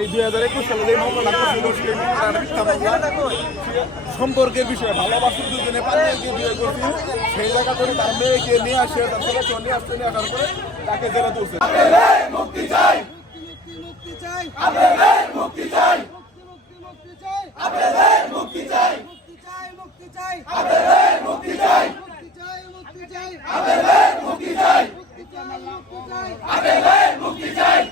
এই 2021 সালে যে মামলা করছিল সেই সম্পর্কের বিষয়ে ভালোবাসার দুজনে পালিয়ে বিয়ে করছিল সেই জায়গা থেকে তার মেয়েকে নিয়ে আসে তার ছেলেকে নিয়ে আসার পরে তাকে জেলা তুলছে। মুক্তি চাই, মুক্তি চাই, মুক্তি চাই, মুক্তি চাই, মুক্তি চাই, মুক্তি চাই, মুক্তি চাই, মুক্তি চাই, মুক্তি চাই, মুক্তি চাই, মুক্তি চাই, মুক্তি চাই।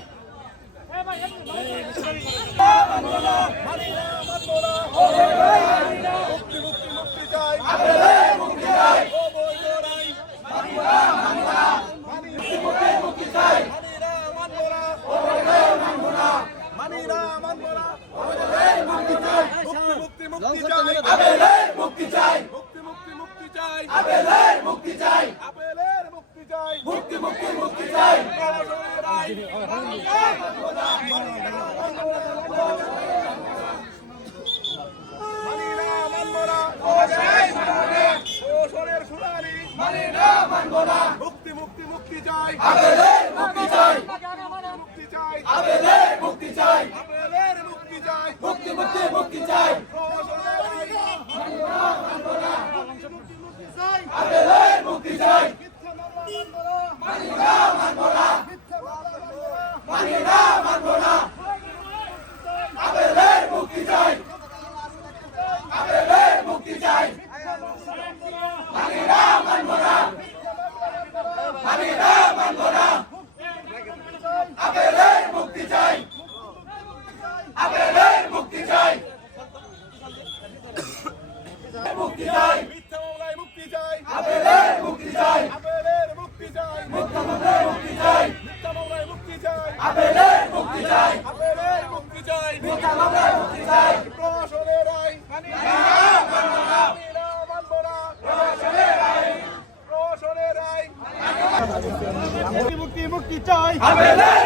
মুক্তি চাই,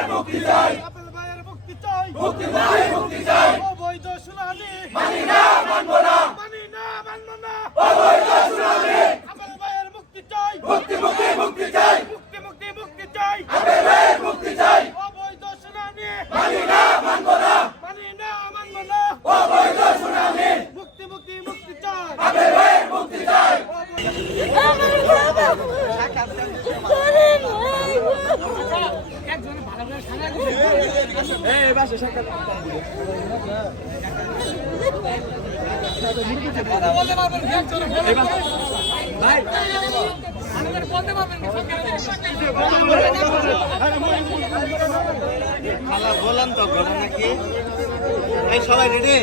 মুক্তি চাই, আপেল ভাইয়ের মুক্তি চাই, মুক্তি চাই, মুক্তি চাই, অবৈধ শুনানি মানি না, মানবো না, মানি না, মানবো না, অবৈধ শুনানি, আপেল ভাইয়ের মুক্তি চাই, মুক্তি মুক্তি মুক্তি চাই, মুক্তি মুক্তি মুক্তি চাই, আপেল ভাইয়ের মুক্তি চাই, অবৈধ শুনানি মানি না, মানবো না, মানি না, মানবো না, অবৈধ শুনানি, মুক্তি মুক্তি মুক্তি চাই, আপেল ভাইয়ের মুক্তি চাই। বললাম তো ঘটনা কি সবাই রেডি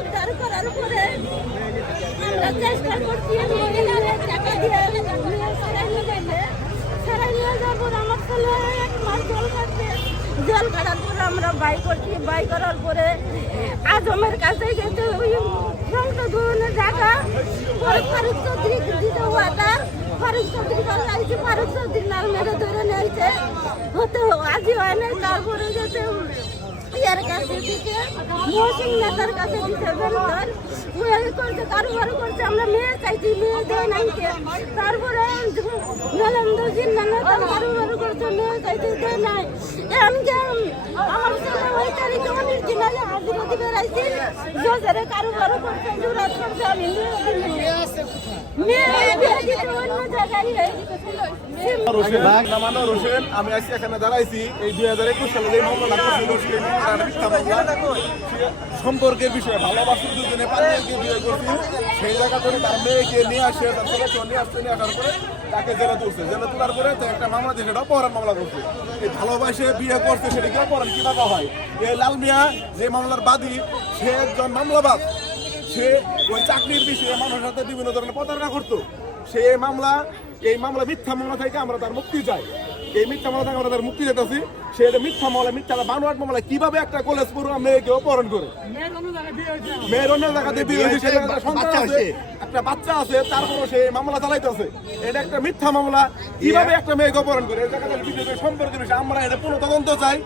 উদ্ধার করার পরে আমরা চেষ্টা করছি টাকা দিয়ে সারাই নিয়ে যাবো। আমার ছেলে 1 মাস জল কাটার পরে আমরা বাই করছি। বাই করার পরে আজমের কাছে গেছে ওই রংটা ধরনের জায়গা পরে ফারুক চৌধুরী দিতে হওয়াটা ফারুক চৌধুরী করে আইছে। ফারুক চৌধুরী নাল মেরে ধরে নিয়েছে হতে আজই হয় নাই। তারপরে গেছে ইয়ার কাছে দিকে মহসিন নেতার কাছে দিতে বেরোতার করছে কারোবার করছে। আমরা মেয়ে চাইছি, মেয়ে দেয় নাই। তারপরে নলেন্দ্র জিন্না নেতার কারোবার করছে, মেয়ে চাইছি দেয় নাই। এমনকি আমার ছেলে ওই তারিখে 19 দিন আগে হাজিরা দিবে রাইছি জোরে কারোবার করছে, জোরাত করছে। আমি আমি আজকে এখানে দাঁড়াইছি এই 2021 সালে যে মামলা করছিল সম্পর্কের বিষয়ে ভালোবাসার দুজনে পালিয়ে বিয়ে করছিল সেই জায়গা থেকে তার মেয়েকে নিয়ে আসে তার ছেলেকে নিয়ে আসার পরে তাকে জেলা তুলছে। জেলা তোলার পরে একটা মামলা দিয়ে সেটা অপহরণ মামলা করছে। এই ভালোবাসে বিয়ে করছে সেটাকে অপহরণ কিভাবে হয়? এই লাল মিয়া যে মামলার বাদী সে একজন মামলাবাদ। সে ওই চাকরির বিষয়ে মানুষের সাথে বিভিন্ন ধরনের প্রতারণা করতো। সে এই মামলা মিথ্যা মামলা থেকে আমরা তার মুক্তি চাই। এই মিথ্যা মামলা থেকে আমরা তার মুক্তি যেতেছি। সে মিথ্যা মামলা মিথ্যা বানোয়াট মামলা কিভাবে একটা কলেজ পড়ুয়া মেয়েকে অপহরণ করে, মেয়ের অন্য জায়গাতে বিয়ে হয়েছে, সন্তান আছে, একটা বাচ্চা আছে তারপরও সে মামলা চালাইতেছে। এটা একটা মিথ্যা মামলা। কিভাবে একটা মেয়েকে অপহরণ করে? এই জায়গাতে বিষয় সম্পর্কে বিষয় আমরা এটা পুরো তদন্ত চাই।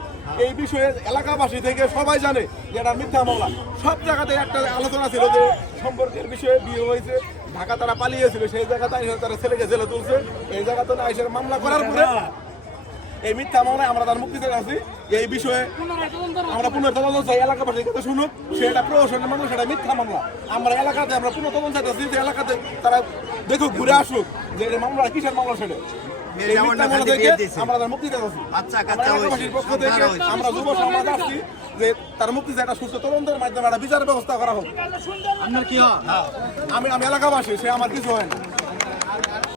এই বিষয়ে এলাকাবাসী থেকে সবাই জানে যে এটা মিথ্যা মামলা। সব জায়গাতে একটা আলোচনা ছিল যে সম্পর্কের বিষয়ে বিয়ে হয়েছে, ঢাকা তারা পালিয়েছিল, সেই জায়গাতে তারা ছেলেকে জেলে তুলছে। এই জায়গাতে আইসের মামলা করার পরে এই মিথ্যা মামলায় আমরা তার মুক্তি চাইছি। এই বিষয়ে আমরা পুনর্তদন্ত চাই, এলাকাবাসীর কাছে শুনুক। সেটা প্রহসনের মামলা, সেটা মিথ্যা মামলা। আমরা এলাকাতে আমরা পুনর্তদন্ত চাইতেছি যে এলাকাতে তারা দেখুক, ঘুরে আসুক যে এই মামলা কিসের মামলা। সেটা এই মিথ্যা মামলা থেকে আমরা তার মুক্তি চাইতেছি। এলাকাবাসীর পক্ষ থেকে আমরা যুব সমাজ আসছি যে তার মুক্তি চাই, একটা সুস্থ তদন্তের মাধ্যমে একটা বিচার ব্যবস্থা করা হোক। আপনার কি হয়? আমি এলাকাবাসী, সে আমার কিছু হয় না।